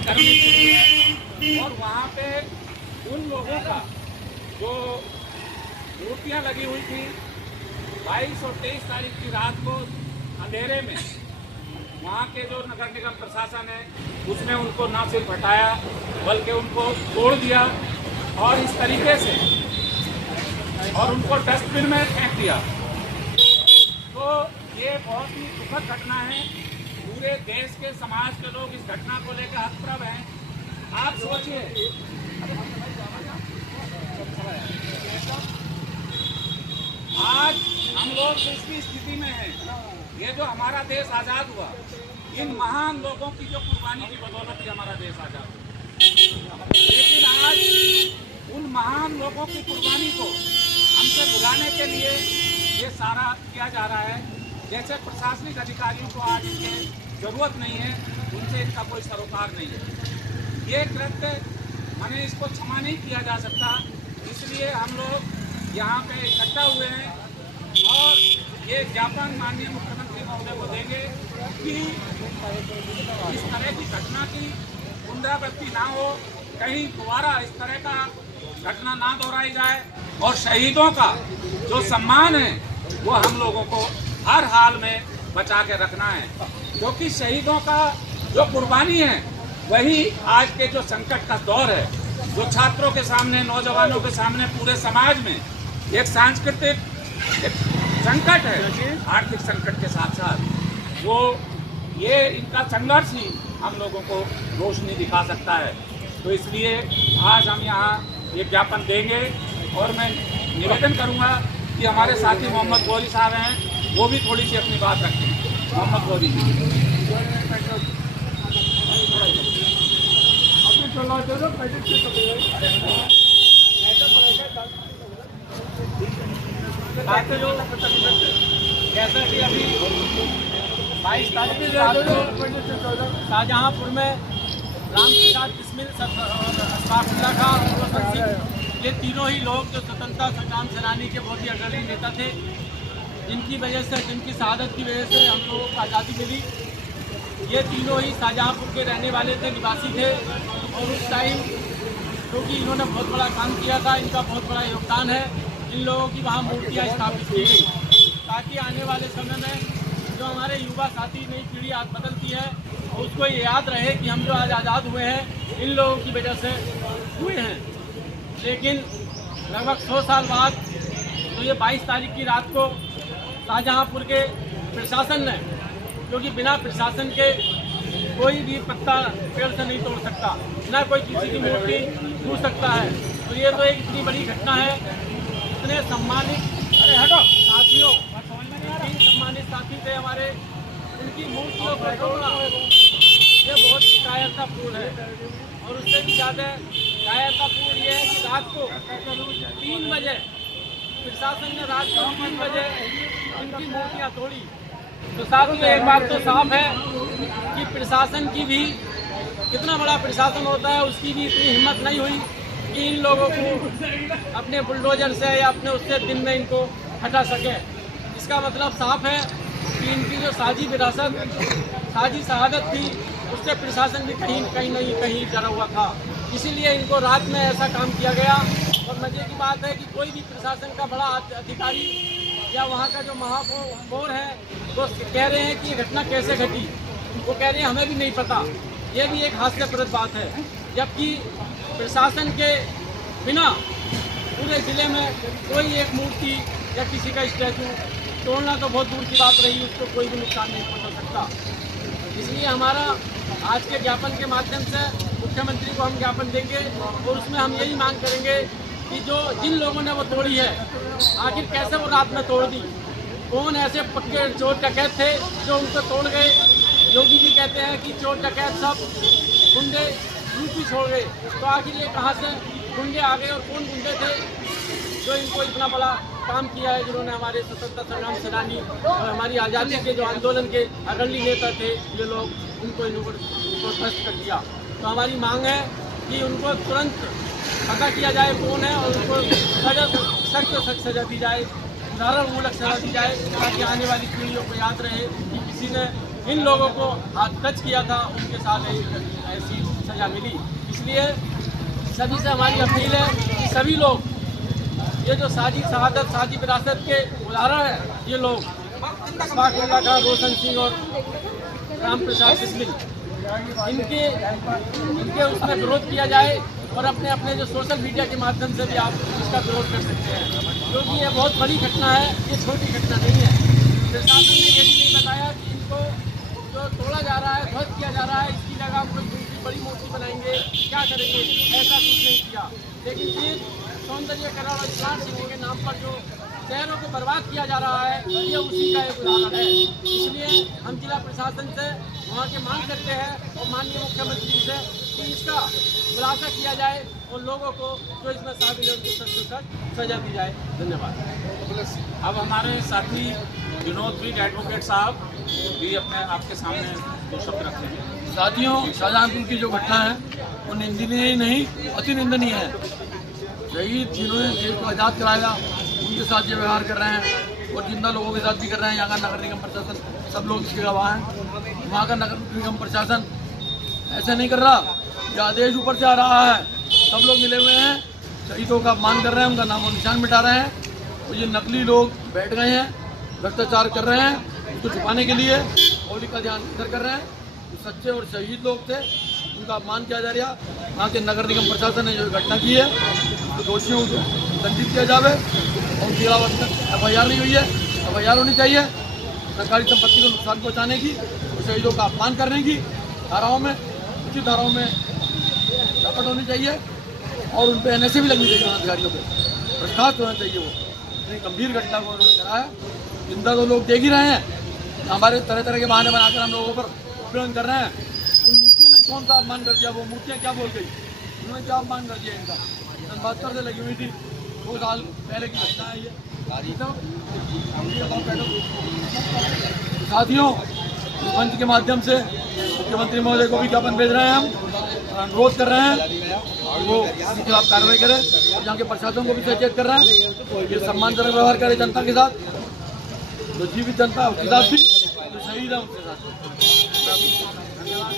करनी है। और वहाँ पे उन लोगों का जो मूर्तियाँ लगी हुई थी 22 और 23 तारीख की रात को अंधेरे में, वहाँ के जो नगर निगम प्रशासन है उसने उनको न सिर्फ हटाया बल्कि उनको तोड़ दिया और इस तरीके से और उनको डस्टबिन में फेंक दिया। तो ये बहुत ही दुखद घटना है। पूरे देश के समाज के लोग इस घटना को लेकर हतप्रभ हैं। आप सोचिए, आज हम लोग इसकी स्थिति में हैं। ये जो हमारा देश आज़ाद हुआ, इन महान लोगों की जो कुर्बानी की बदौलत ही हमारा देश आज़ाद हुआ। लेकिन आज उन महान लोगों की कुर्बानी को हमसे भुलाने के लिए ये सारा किया जा रहा है। जैसे प्रशासनिक अधिकारियों को आज इनकी ज़रूरत नहीं है, उनसे इनका कोई सरोकार नहीं है। ये कृत्य माने इसको क्षमा नहीं किया जा सकता। इसलिए हम लोग यहाँ पे इकट्ठा हुए हैं और ये ज्ञापन माननीय मुख्यमंत्री महोदय को देंगे कि इस तरह की घटना की पुनरावृत्ति ना हो, कहीं दोबारा इस तरह का घटना ना दोहराई जाए और शहीदों का जो सम्मान है वो हम लोगों को हर हाल में बचा के रखना है, क्योंकि शहीदों का जो कुर्बानी है वही आज के जो संकट का दौर है, जो छात्रों के सामने, नौजवानों के सामने, पूरे समाज में एक सांस्कृतिक संकट है, आर्थिक संकट के साथ साथ वो ये इनका संघर्ष ही हम लोगों को रोशनी दिखा सकता है। तो इसलिए आज हम यहाँ ये ज्ञापन देंगे और मैं निवेदन करूँगा कि हमारे साथी मोहम्मद गौरी साहब हैं, वो भी थोड़ी सी अपनी बात रखें। मोहम्मद गौरी जी। जैसा कि अभी 22 तारीख की रात को शाहजहांपुर में राम प्रसाद बिस्मिल और अशफाकुल्लाह खां और रोशन सिंह, ये तीनों ही लोग जो स्वतंत्रता संग्राम सेनानी के बहुत ही अग्रणी नेता थे, जिनकी वजह से, जिनकी शहादत की वजह से हम लोगों को आज़ादी मिली। ये तीनों ही शाहजहांपुर के रहने वाले थे, निवासी थे और उस टाइम क्योंकि इन्होंने बहुत बड़ा काम किया था, इनका बहुत बड़ा योगदान है। इन लोगों की वहाँ मूर्तियाँ स्थापित की गई ताकि आने वाले समय में जो हमारे युवा साथी, नई पीढ़ी आज बदलती है और उसको ये याद रहे कि हम जो आज आज़ाद हुए हैं इन लोगों की वजह से हुए हैं। लेकिन लगभग 100 साल बाद तो ये 22 तारीख की रात को शाहजहांपुर के प्रशासन ने, क्योंकि बिना प्रशासन के कोई भी पत्ता पेड़ से नहीं तोड़ सकता, ना कोई किसी की मूर्ति छू सकता है, तो ये तो एक इतनी बड़ी घटना है। इतने सम्मानित साथियों, तीन सम्मानित साथी थे हमारे, उनकी मूर्तियों को तोड़ना ये बहुत ही कायरतापूर्ण है। और उससे भी ज़्यादा कायरतापूर्ण ये है कि रात को 3 बजे प्रशासन ने रात को 3 बजे उनकी मूर्तियाँ तोड़ी। तो साथियों, एक बात तो साफ है कि प्रशासन की भी, कितना बड़ा प्रशासन होता है, उसकी भी इतनी हिम्मत नहीं हुई कि इन लोगों को अपने बुलडोजर से या अपने उससे दिन में इनको हटा सके। इसका मतलब साफ है कि इनकी जो साझी विरासत, साझी शहादत थी, उससे प्रशासन भी कहीं डरा हुआ था। इसीलिए इनको रात में ऐसा काम किया गया। और मज़े की बात है कि कोई भी प्रशासन का बड़ा अधिकारी या वहाँ का जो महापौर है वो कह रहे हैं कि ये घटना कैसे घटी, वो कह रहे हैं हमें भी नहीं पता। ये भी एक हास्यास्पद बात है, जबकि प्रशासन के बिना पूरे ज़िले में कोई एक मूर्ति या किसी का स्टैचू तोड़ना तो बहुत दूर की बात रही, उसको कोई भी नुकसान नहीं पहुंचा सकता। इसलिए हमारा आज के ज्ञापन के माध्यम से मुख्यमंत्री को हम ज्ञापन देंगे और उसमें हम यही मांग करेंगे कि जिन लोगों ने वो तोड़ी है, आखिर कैसे वो रात में तोड़ दी, कौन ऐसे पक्के चोर डकैत थे जो उनको तोड़ गए। योगी जी कहते हैं कि चोर डकैत सब गुंडे यूपी छोड़ गए, तो आखिर ये कहाँ से गुंडे आ गए और कौन गुंडे थे जो इनको इतना बड़ा काम किया है, जिन्होंने हमारे स्वतंत्रता संग्राम सेनानी और हमारी आज़ादी के जो आंदोलन के अग्रणी नेता थे, ये लोग उनको ध्वस्त कर दिया। तो हमारी मांग है कि उनको तुरंत पता किया जाए कौन है और उनको सख्त सजा दी जाए, उदाहरणमूलक सजा दी जाए, ताकि आने वाली पीढ़ियों को याद रहे कि किसी ने इन लोगों को हाथ टच किया था उनके साथ ऐसी सज़ा मिली। इसलिए सभी से हमारी अपील है कि सभी लोग ये जो साजी शहादत साजी विरासत के उदाहरण है, ये लोग अशफाकुल्लाह खां, रोशन सिंह और राम प्रसाद बिस्मिल, इनके उसमें विरोध किया जाए और अपने अपने जो सोशल मीडिया के माध्यम से भी आप इसका विरोध कर सकते हैं, क्योंकि ये बहुत बड़ी घटना है, ये छोटी घटना नहीं है। प्रशासन ने ये भी नहीं बताया कि इनको जो तोड़ा जा रहा है, ध्वस्त किया जा रहा है, इसकी जगह कोई दूसरी बड़ी मूर्ति बनाएंगे, क्या करेंगे, ऐसा कुछ नहीं किया। लेकिन सिर्फ सौंदर्यकरण और स्मार्ट सिटी के नाम पर जो शहरों को बर्बाद किया जा रहा है, ये उसी का एक उदाहरण है। इसलिए हम जिला प्रशासन से वहाँ के मांग करते हैं और माननीय मुख्यमंत्री से कि इसका खुलासा किया जाए और लोगों को जो इसमें शामिल है उनको सख्त सजा दी जाए। धन्यवाद। अब हमारे साथी विनोद बीट एडवोकेट साहब भी अपने आपके सामने दो शब्द रखेंगे। साथियों, शाहजहांपुर की जो घटना है वो निंदनीय नहीं, अति निंदनीय है। शहीद जिन्होंने देश को आज़ाद कराया उनके साथ ये व्यवहार कर रहे हैं और जिंदा लोगों के साथ भी कर रहे हैं। यहाँ का नगर निगम प्रशासन सब लोग इसके गवाह हैं। वहाँ का नगर निगम प्रशासन ऐसा नहीं कर रहा, ये आदेश ऊपर से आ रहा है। सब लोग मिले हुए हैं, शहीदों का अपमान कर रहे हैं, उनका नाम और निशान मिटा रहे हैं। और ये नकली लोग बैठ गए हैं, भ्रष्टाचार कर रहे हैं, उसको छुपाने के लिए पब्लिक का ध्यान इधर कर रहे हैं। जो सच्चे और शहीद लोग थे उनका अपमान किया जा रहा। वहाँ के नगर निगम प्रशासन ने जो घटना की है तो दोषियों को दंडित किया जाए और उनके खिलाफ FIR नहीं हुई है, FIR होनी चाहिए। सरकारी संपत्ति को नुकसान पहुँचाने की और शहीदों का अपमान करने की धाराओं में, उचित धाराओं में रपट होनी चाहिए और उन पर NSA भी लगनी चाहिए। अधिकारियों को बर्खास्त होना चाहिए। वो इतनी गंभीर घटना को उन्होंने कराया। जिंदा तो लोग देख ही रहे हैं, हमारे तरह तरह के बहाने बनाकर हम लोगों पर उत्पीड़न कर रहे हैं। उन मूर्तियों ने कौन सा अपमान कर दिया? वो मूर्तियाँ क्या बोल गई? उन्होंने क्या अपमान कर दिया इनका? 72 से लगी हुई थी, 2 साल पहले की घटना है ये। साथियों, इस मंच के माध्यम से मुख्यमंत्री महोदय को भी ज्ञापन भेज रहे हैं हम और अनुरोध कर रहे हैं वो इसके खिलाफ कार्रवाई करें और यहाँ के प्रशासन को भी सचेत कर रहे हैं ये सम्मानजनक व्यवहार करे जनता के साथ, जो जीवित जनता है उसके साथ भी, जो शहीद है उनके साथ। धन्यवाद।